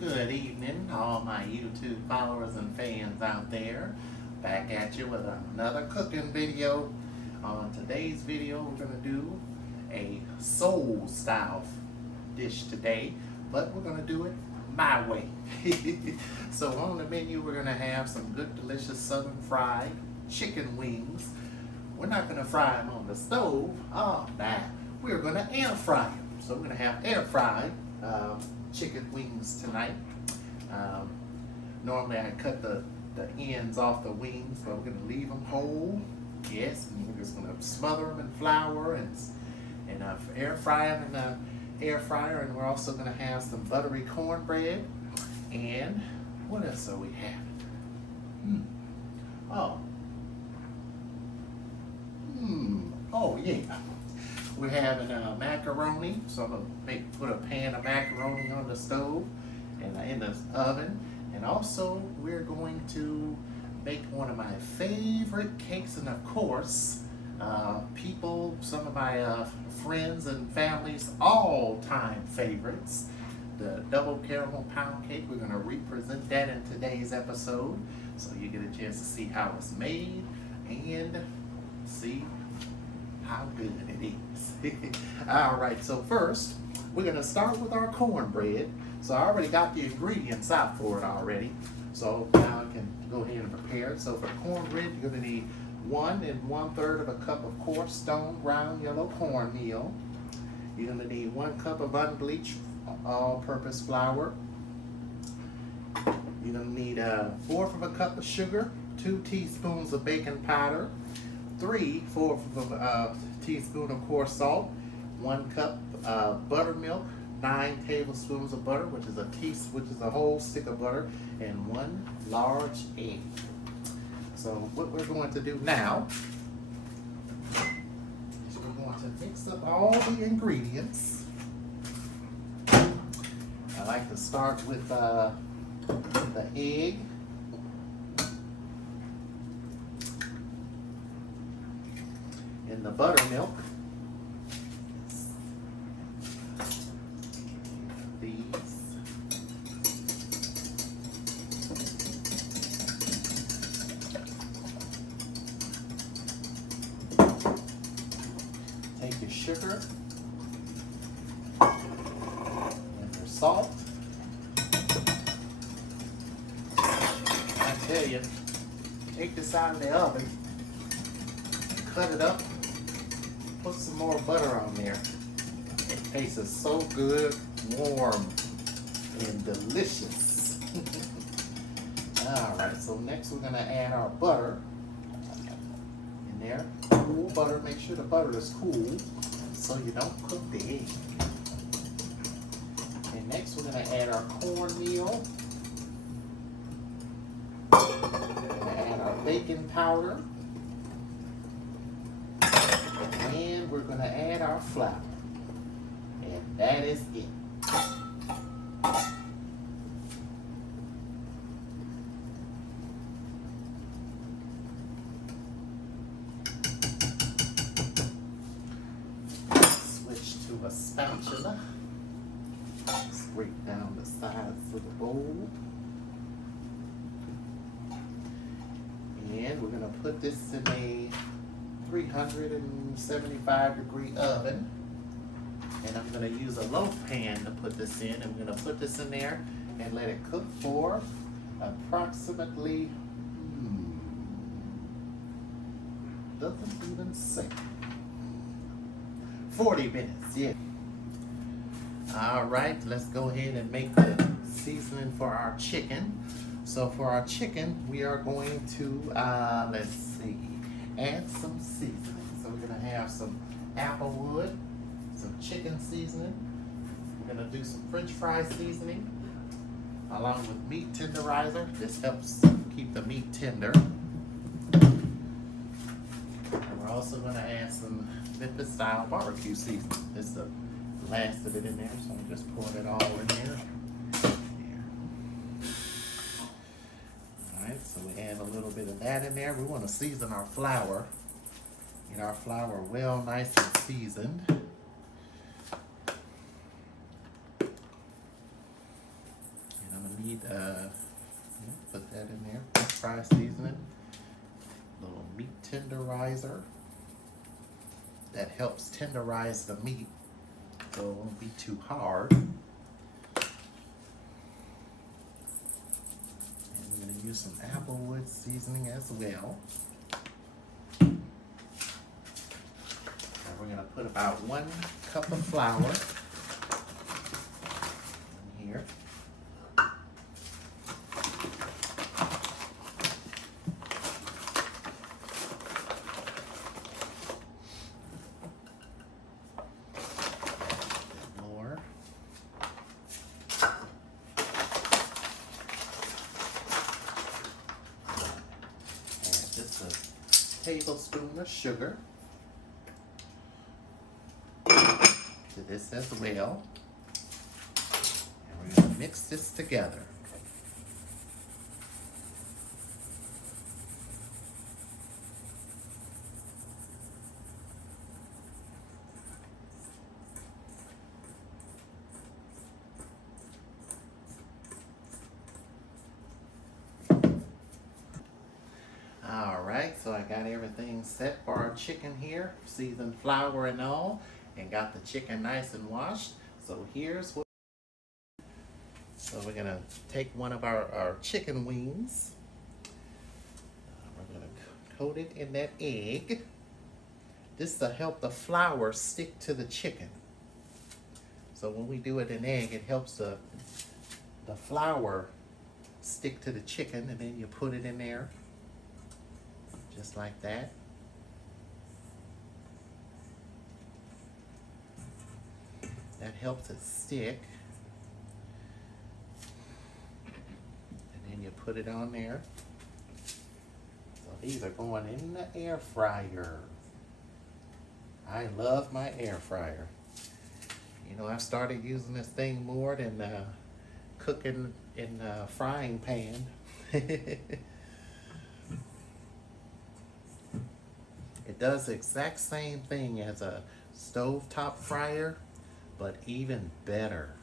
Good evening, all my YouTube followers and fans out there. Back at you with another cooking video. On today's video, we're going to do a soul style dish today, but we're going to do it my way. So on the menu, we're going to have some good, delicious southern fried chicken wings. We're not going to fry them on the stove. Oh, nah. We're going to air fry them. So we're going to have air fried chicken wings tonight. Normally I cut the ends off the wings, but we're going to leave them whole. Yes, and we're just going to smother them in flour and air fry them in the air fryer. And we're also going to have some buttery cornbread. And what else are we having? Oh yeah. We're having macaroni, so I'm gonna put a pan of macaroni on the stove and in the oven. And also we're going to make one of my favorite cakes, and of course, some of my friends and family's all-time favorites, the double caramel pound cake. We're gonna represent that in today's episode, so you get a chance to see how it's made and see how good it is. All right, so first we're gonna start with our cornbread. So I already got the ingredients out for it already. So now I can go ahead and prepare it. So for cornbread, you're gonna need 1 1/3 of a cup of coarse stone ground yellow cornmeal. You're gonna need 1 cup of unbleached all-purpose flour. You're gonna need 1/4 of a cup of sugar, 2 teaspoons of baking powder, 3/4 of a teaspoon of coarse salt, 1 cup buttermilk, 9 tablespoons of butter, which is a whole stick of butter, and 1 large egg. So what we're going to do now is we're going to mix up all the ingredients. I like to start with the egg. In the buttermilk. These. Take your sugar and your salt. I tell you, take this out of the oven, cut it up, put some more butter on there. It tastes so good, warm, and delicious. All right, so next we're gonna add our butter in there. Cool butter, make sure the butter is cool so you don't cook the egg. And next we're gonna add our cornmeal. We're gonna add our baking powder. And we're going to add our flour. And that is it. Switch to a spatula. Scrape down the sides of the bowl. And we're going to put this in a 375-degree oven, and I'm going to use a loaf pan to put this in. I'm going to put this in there and let it cook for approximately, doesn't even say, 40 minutes, yeah. All right, let's go ahead and make the seasoning for our chicken. So for our chicken, we are going to, let's see, add some seasoning. So we're gonna have some applewood, some chicken seasoning. We're gonna do some French fry seasoning along with meat tenderizer. This helps keep the meat tender. And we're also gonna add some Memphis style barbecue seasoning. This is the last of it in there, so I'm just pouring it all in there. So we add a little bit of that in there. We want to season our flour. Get our flour well nice and seasoned. need, put that in there, French fry seasoning, little meat tenderizer. That helps tenderize the meat so it won't be too hard. And we're going to use some applewood seasoning as well. And we're going to put about 1 cup of flour in here. Tablespoon of sugar to this as well, and we're going to mix this together. Alright, so I got everything set for our chicken here, seasoned flour and all, and got the chicken nice and washed. So here's what. So we're going to take one of our chicken wings. We're going to coat it in that egg. This to help the flour stick to the chicken. So when we do it in egg, it helps the flour stick to the chicken, and then you put it in there. Just like that. That helps it stick. And then you put it on there. So these are going in the air fryer. I love my air fryer. You know, I've started using this thing more than cooking in a frying pan. It does the exact same thing as a stovetop fryer, but even better.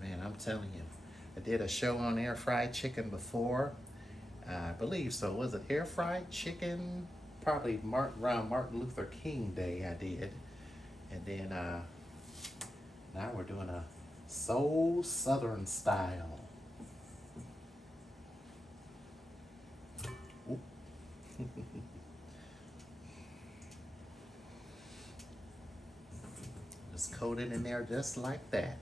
Man, I'm telling you, I did a show on air fried chicken before. I believe so. Was it air fried chicken? Probably around Martin Luther King Day I did. And then now we're doing a soul Southern style. Just coat it in there just like that.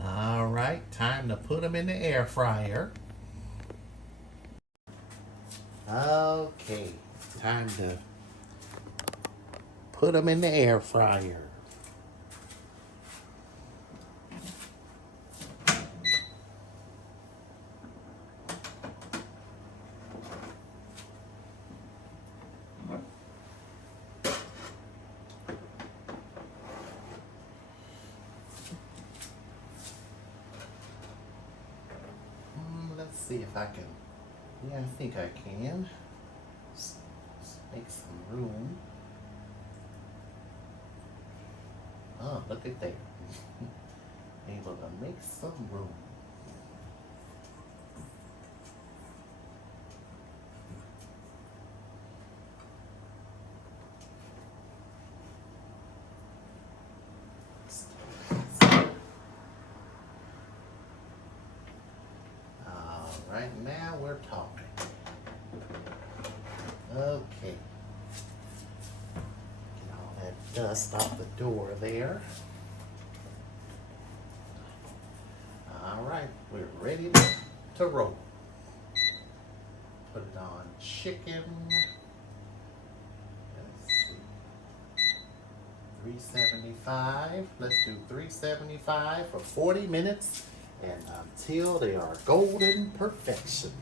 All right, time to put them in the air fryer. Okay, time to put them in the air fryer. Let's see if I can. Yeah, I think I can. Let's make some room. Oh, look at that. Able to make some room. All right, now we're talking. Okay. Get all that dust off the door there. All right, we're ready to roll. Put it on chicken. Let's see. 375. Let's do 375 for 40 minutes and until they are golden perfection.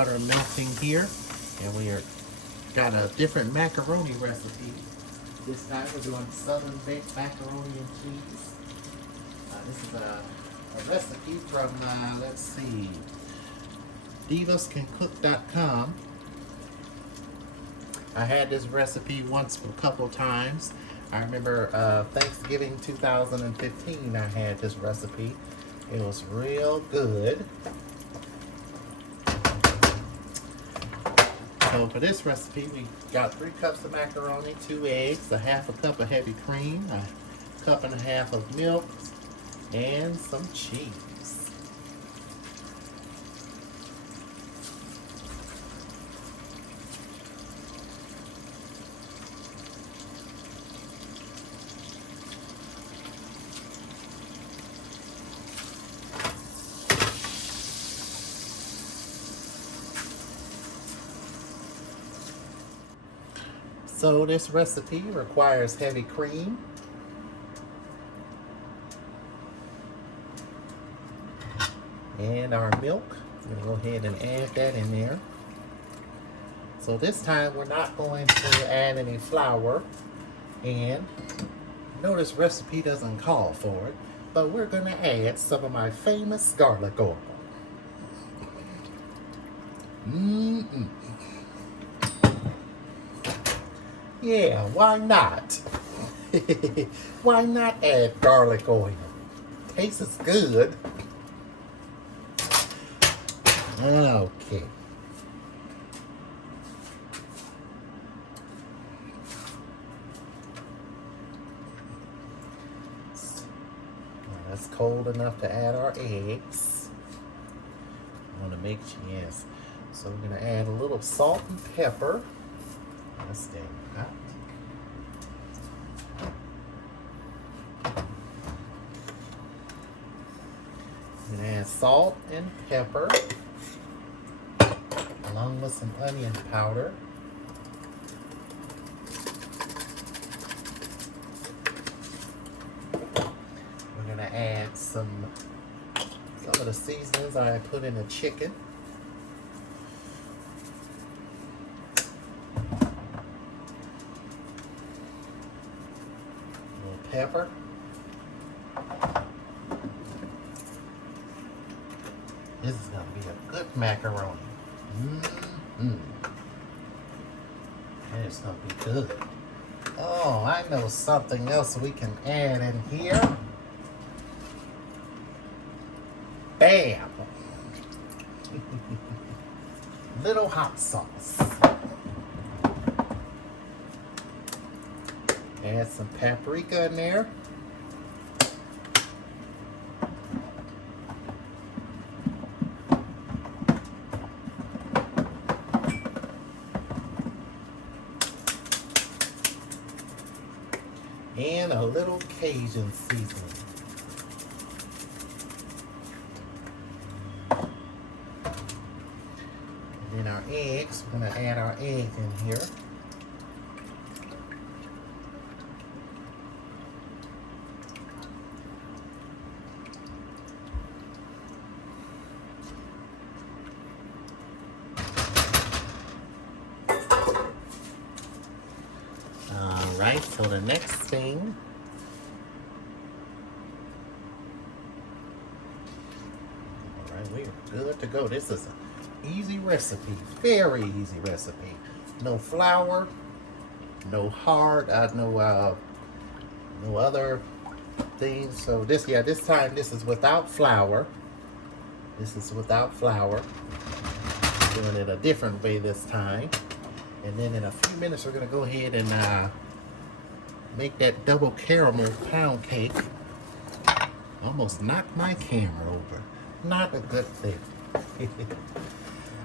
butter melting here, and we are got a different macaroni recipe. This time we're doing Southern baked macaroni and cheese. This is a recipe from, let's see, divascancook.com. I had this recipe once a couple times. I remember Thanksgiving 2015 I had this recipe. It was real good. So for this recipe, we got 3 cups of macaroni, 2 eggs, a half a cup of heavy cream, a cup and a half of milk, and some cheese. So this recipe requires heavy cream, and our milk. We're going to go ahead and add that in there. So this time we're not going to add any flour, and no, this recipe doesn't call for it, but we're going to add some of my famous garlic oil. Yeah, why not? Why not add garlic oil? Tastes good. Okay. That's cold enough to add our eggs. I want to make sure, yes. So we're going to add a little salt and pepper. That's damn hot. We're going to add salt and pepper, along with some onion powder. We're going to add some of the seasonings I put in the chicken. Pepper. This is going to be a good macaroni. And it's going to be good. Oh, I know something else we can add in here. Bam! Little hot sauce. Add some paprika in there. And a little Cajun seasoning. And then our eggs, we're going to add our eggs in here. Alright, so the next thing, alright, we are good to go. This is an easy recipe, very easy recipe. No flour, no no other things. So this time this is without flour. This is without flour. Doing it a different way this time. And then in a few minutes we're gonna go ahead and make that double caramel pound cake. Almost knocked my camera over. Not a good thing.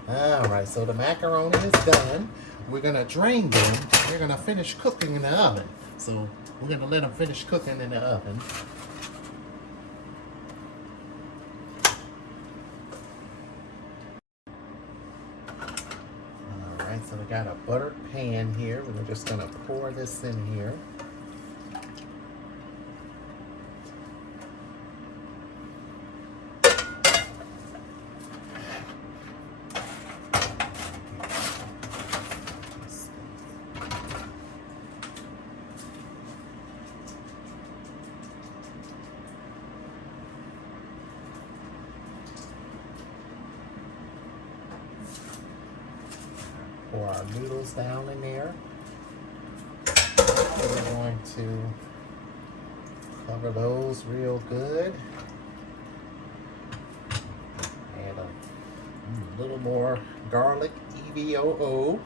Alright, so the macaroni is done. We're gonna drain them. We're gonna finish cooking in the oven. So we're gonna let them finish cooking in the oven. Alright, so we got a buttered pan here. We're just gonna pour this in here. our noodles down in there. We're going to cover those real good. Add a little more garlic, EVOO.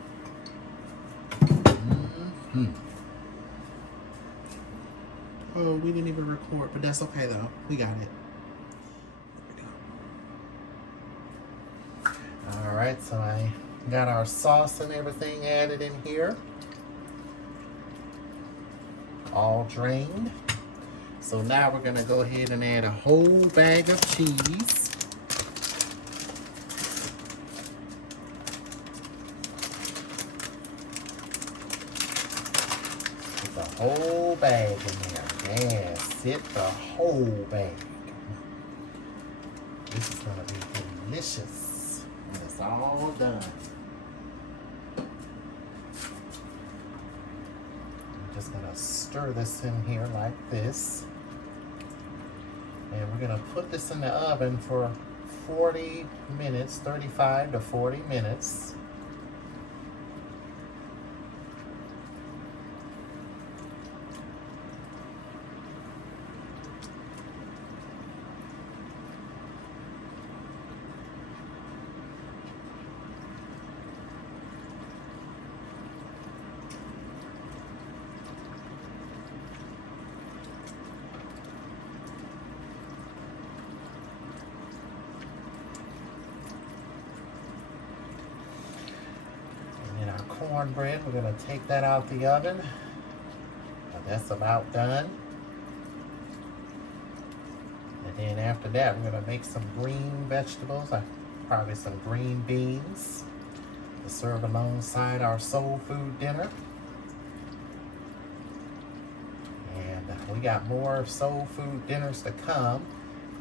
Oh, we didn't even record, but that's okay though. We got it. All right, so I got our sauce and everything added in here. All drained. So now we're gonna go ahead and add a whole bag of cheese. Put the whole bag in there. Yes, hit the whole bag. This is gonna be delicious when it's all done. I'm just gonna stir this in here like this. And we're gonna put this in the oven for 40 minutes, 35 to 40 minutes. Cornbread, we're going to take that out the oven. Now that's about done. And then after that, we're going to make some green vegetables, probably some green beans, to serve alongside our soul food dinner. And we got more soul food dinners to come.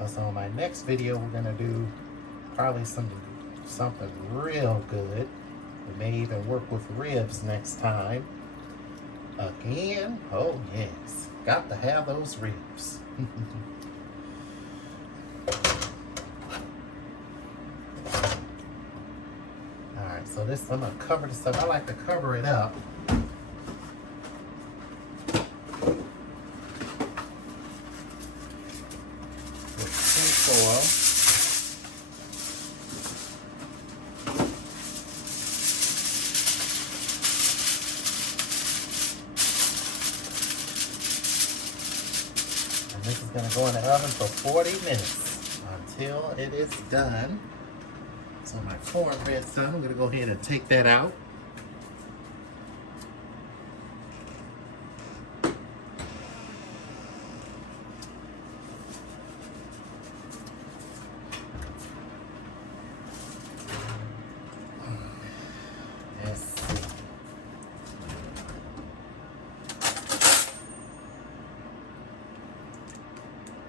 So on my next video, we're going to do probably something real good. We may even work with ribs next time. Again, oh yes, got to have those ribs. Alright, so this, I'm gonna cover this up. I like to cover it up. With tinfoil. This is going to go in the oven for 40 minutes until it is done. So my cornbread's done. I'm going to go ahead and take that out.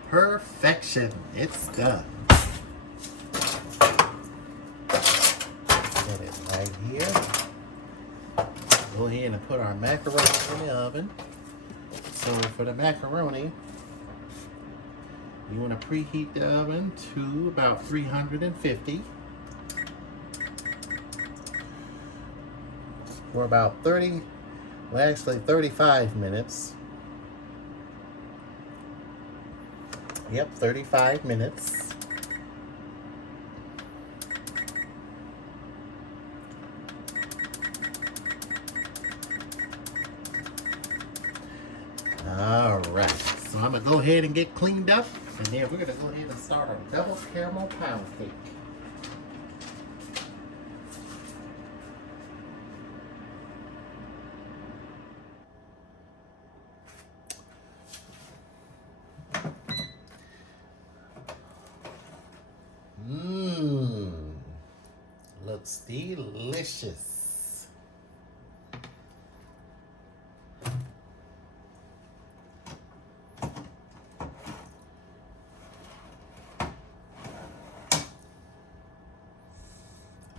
Perfection. It's done. Set it right here. Go ahead and put our macaroni in the oven. So for the macaroni, you want to preheat the oven to about 350 for about 35 minutes. Yep, 35 minutes. All right, so I'm gonna go ahead and get cleaned up, and then we're gonna go ahead and start our double caramel pound cake. Looks delicious.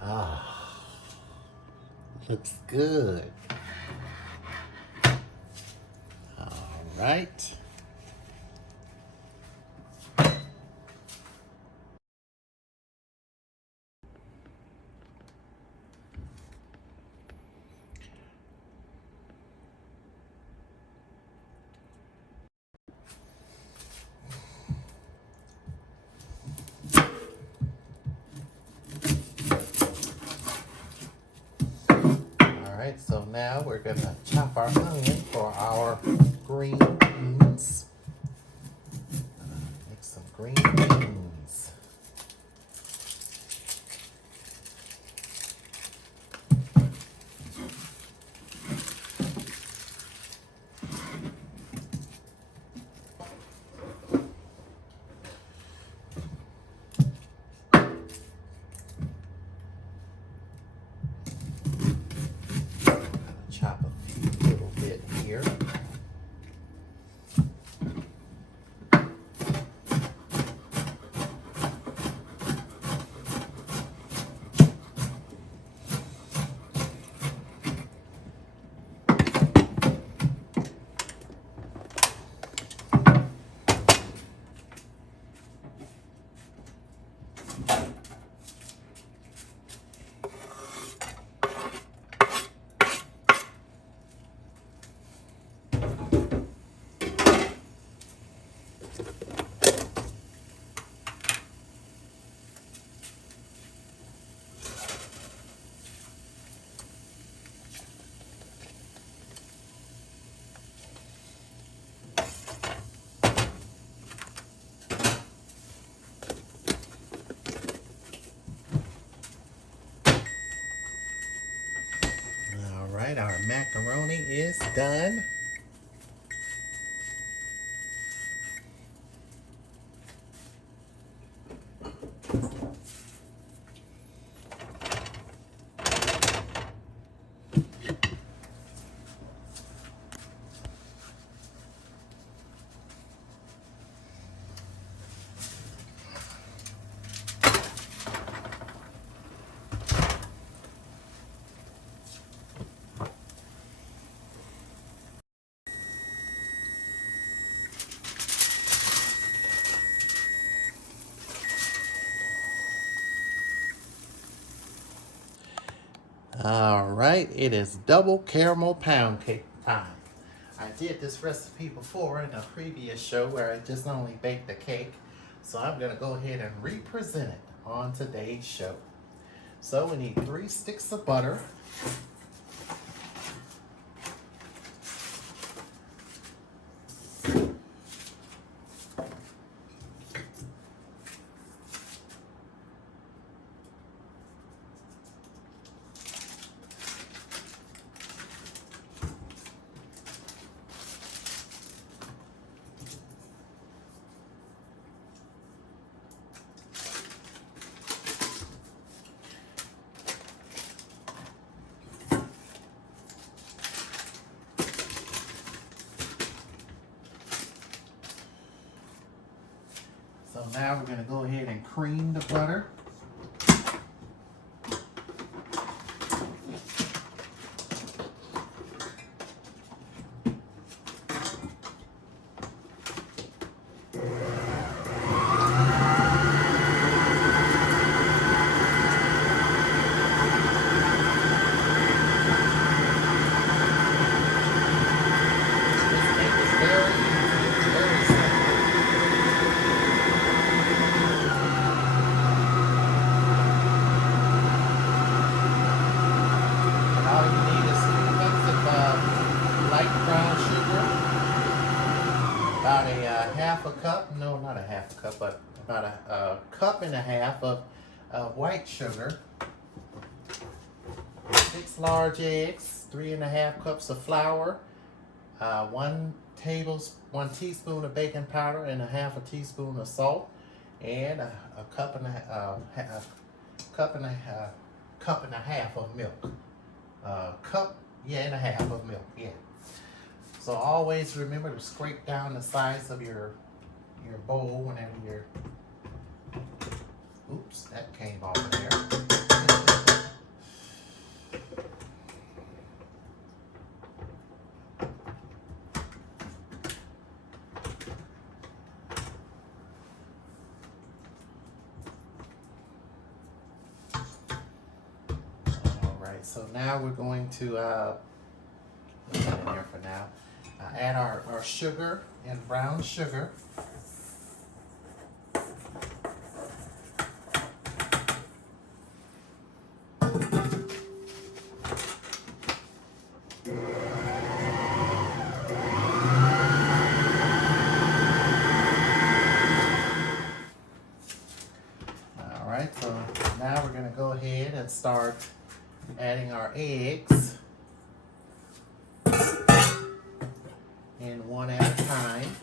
Ah, looks good. All right. we're gonna chop our onion for our green beans. Make some green beans. Chop a few little bit here. All right, our macaroni is done. All right, it is double caramel pound cake time. I did this recipe before in a previous show where I just only baked the cake. So I'm gonna go ahead and represent it on today's show. So we need 3 sticks of butter. So now we're gonna go ahead and cream the butter. About a half a cup, no, not a half a cup, but about a cup and a half of white sugar, 6 large eggs, 3½ cups of flour, 1 teaspoon of baking powder, and a half a teaspoon of salt, and a cup and a half of milk. Cup and a half of milk, yeah. So always remember to scrape down the sides of your bowl whenever you're, oops, that came off of there. All right, so now we're going to put that in there for now. Add our sugar and brown sugar. and start adding our eggs in one at a time.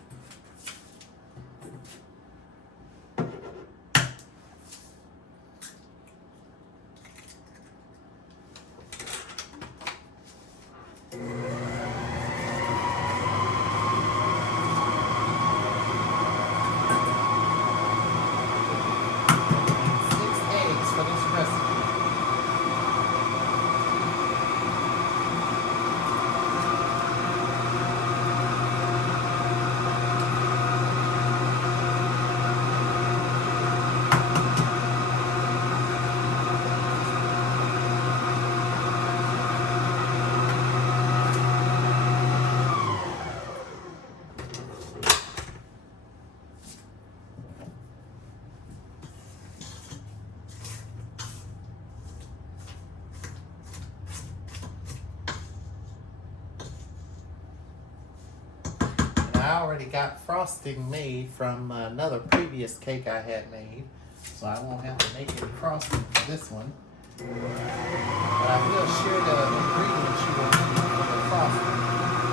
I already got frosting made from another previous cake I had made, so I won't have to make any frosting for this one. But I will share the ingredients you will need for the frosting.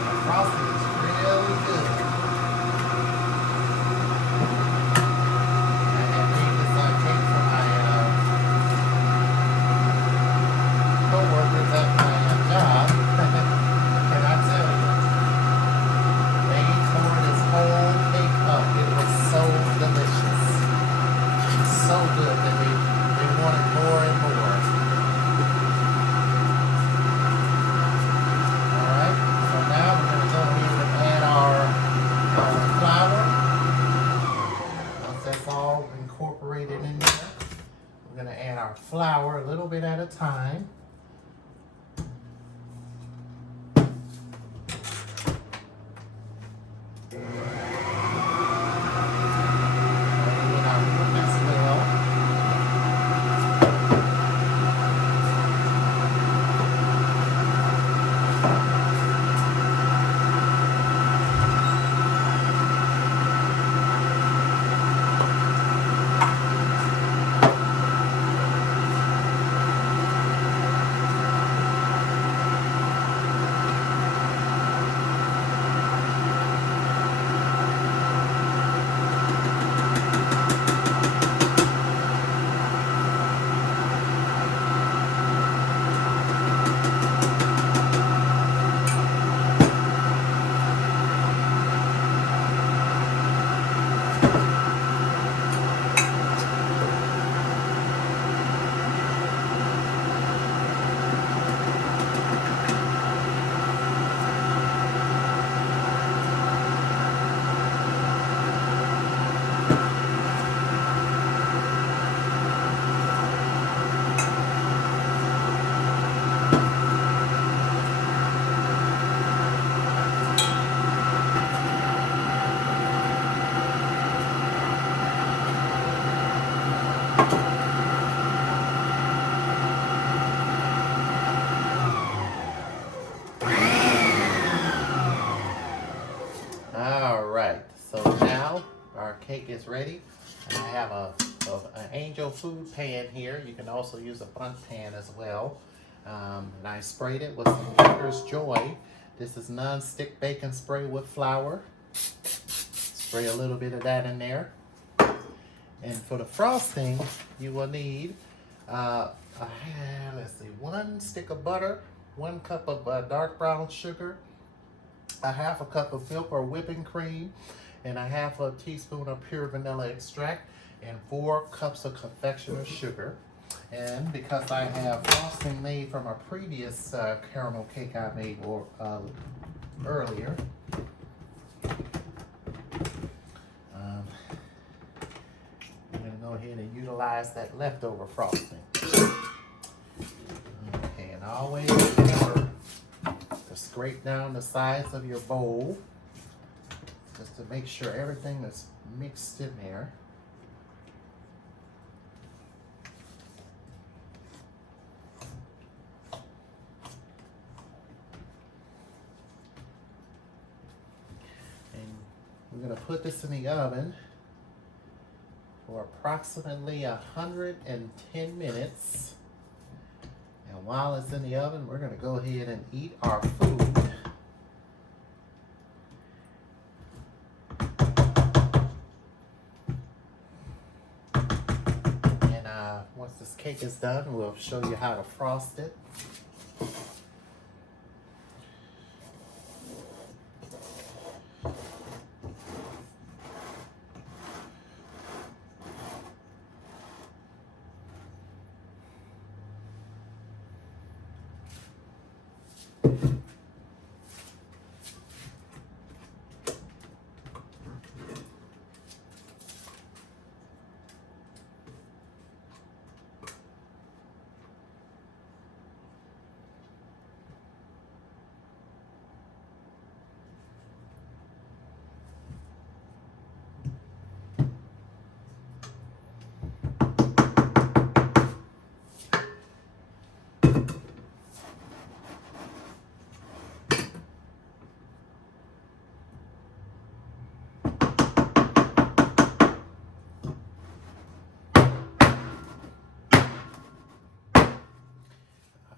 The frosting is really good. I had made this cake for my co-workers at my job. And I tell you, they tore this whole cake up. It was so delicious. So good that they wanted more and more. Alright, so now we're going to go ahead and add our flour. Once that's all incorporated in there, we're going to add our flour a little bit at a time. Alright, so now our cake is ready. And I have an Angel Food pan here. You can also use a Bundt pan as well. And I sprayed it with some Baker's Joy. This is non-stick bacon spray with flour. Spray a little bit of that in there. And for the frosting, you will need, let's see, 1 stick of butter, 1 cup of dark brown sugar, a half a cup of milk or whipping cream, and a half a teaspoon of pure vanilla extract, and 4 cups of confectioner's sugar. And because I have frosting made from a previous caramel cake I made earlier, I'm going to go ahead and utilize that leftover frosting. Okay, and always remember to scrape down the sides of your bowl just to make sure everything is mixed in there. And we're going to put this in the oven for approximately 110 minutes. And while it's in the oven, we're gonna go ahead and eat our food. And once this cake is done, we'll show you how to frost it.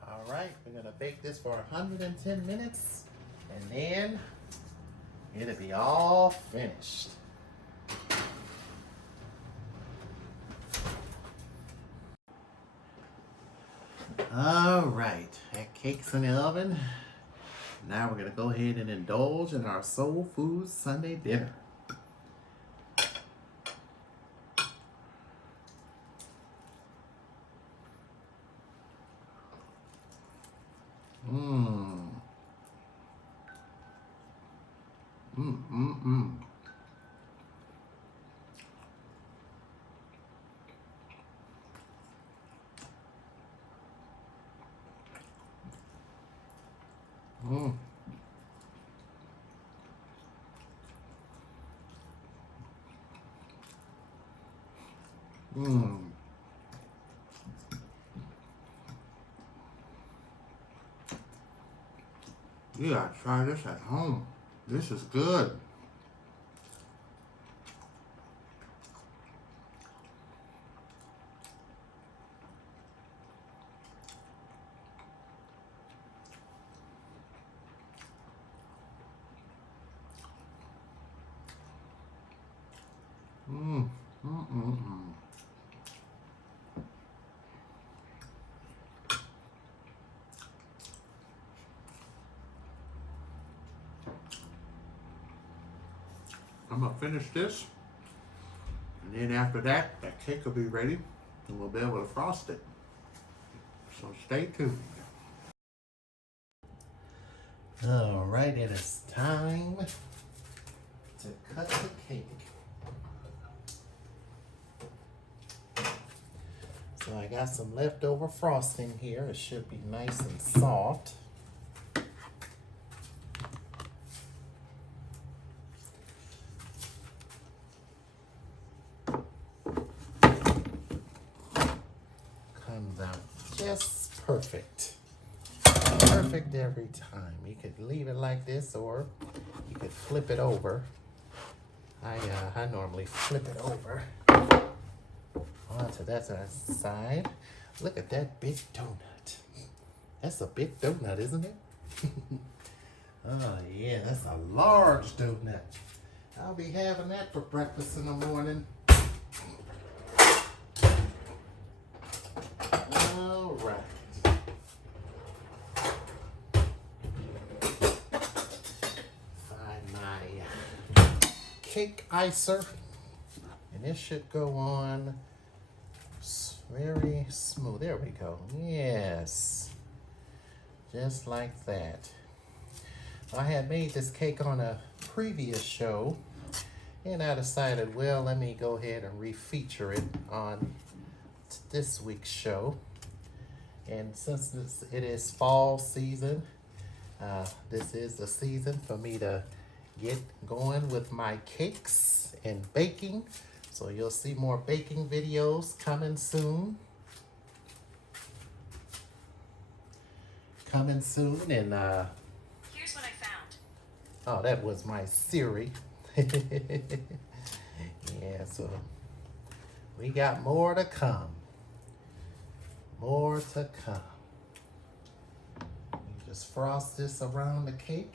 All right, we're gonna bake this for 110 minutes, and then it'll be all finished. All right, that cake's in the oven. Now we're gonna go ahead and indulge in our Soul Food Sunday dinner. Mmm. Mmm, mmm, mmm. Mmm. Mmm. You gotta try this at home. This is good. Mmm. Mmm, mmm, mmm. I'm gonna finish this, and then after that, that cake will be ready, and we'll be able to frost it. So stay tuned. All right, it is time to cut the cake. So I got some leftover frosting here. It should be nice and soft. Comes out just perfect. Perfect every time. You could leave it like this, or you could flip it over. I normally flip it over onto that side. Look at that big donut. That's a big donut, isn't it? Oh yeah, that's a large donut. I'll be having that for breakfast in the morning. All right. Find my cake icer, and this should go on very smooth. There we go. Yes, just like that. I had made this cake on a previous show, and I decided, well, let me go ahead and refeature it on this week's show. And since it is fall season, this is the season for me to get going with my cakes and baking. So you'll see more baking videos coming soon. And here's what I found. Oh, that was my Siri. Yeah, so we got more to come. More to come. Just frost this around the cake.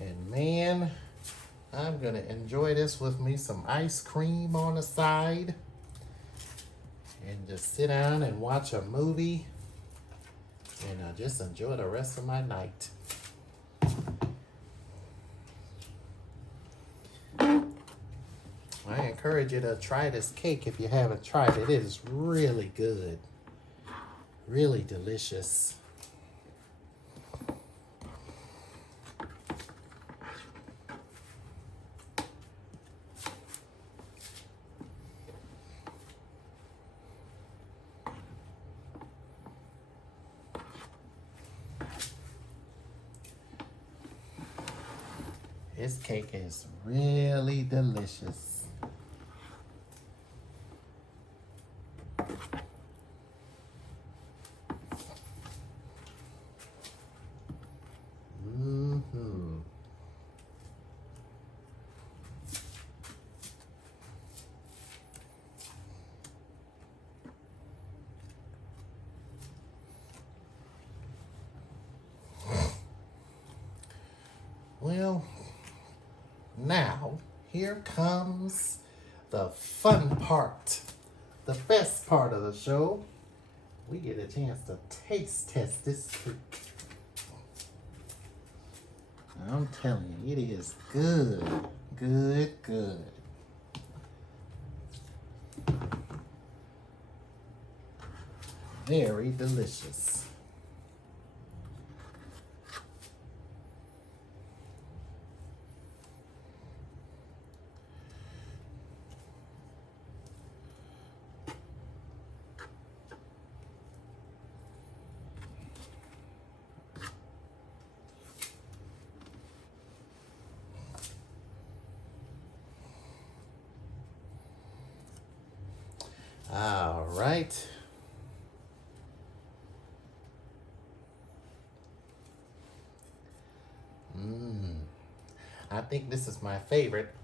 And man, I'm gonna enjoy this with me some ice cream on the side. And just sit down and watch a movie. And just enjoy the rest of my night. I encourage you to try this cake if you haven't tried it. It is really good. Really delicious. This cake is really delicious. Well, now here comes the fun part, the best part of the show. We get a chance to taste test this cake. I'm telling you, it is good, good, good. Very delicious. All right. I think this is my favorite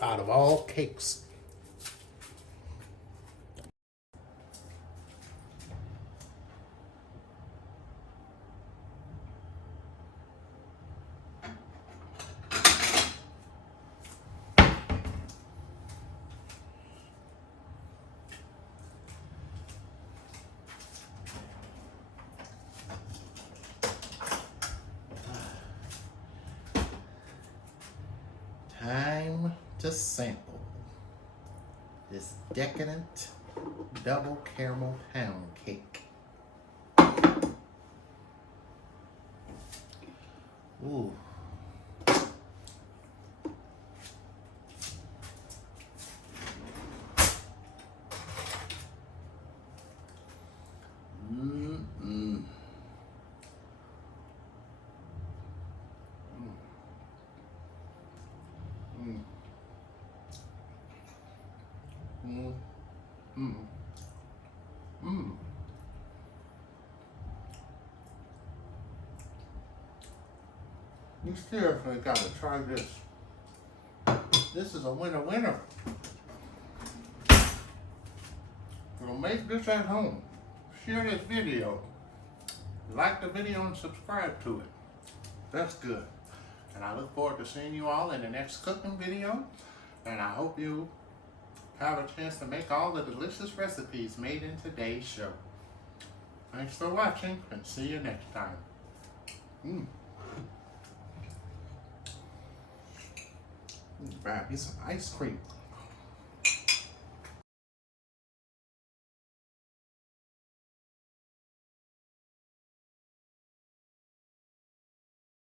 out of all cakes. Time to sample this decadent double caramel pound cake. Ooh. Mm-mm. You seriously gotta try this. This is a winner. So make this at home. Share this video. Like the video and subscribe to it. That's good. And I look forward to seeing you all in the next cooking video. And I hope you have a chance to make all the delicious recipes made in today's show. Thanks for watching and see you next time. Grab me some ice cream.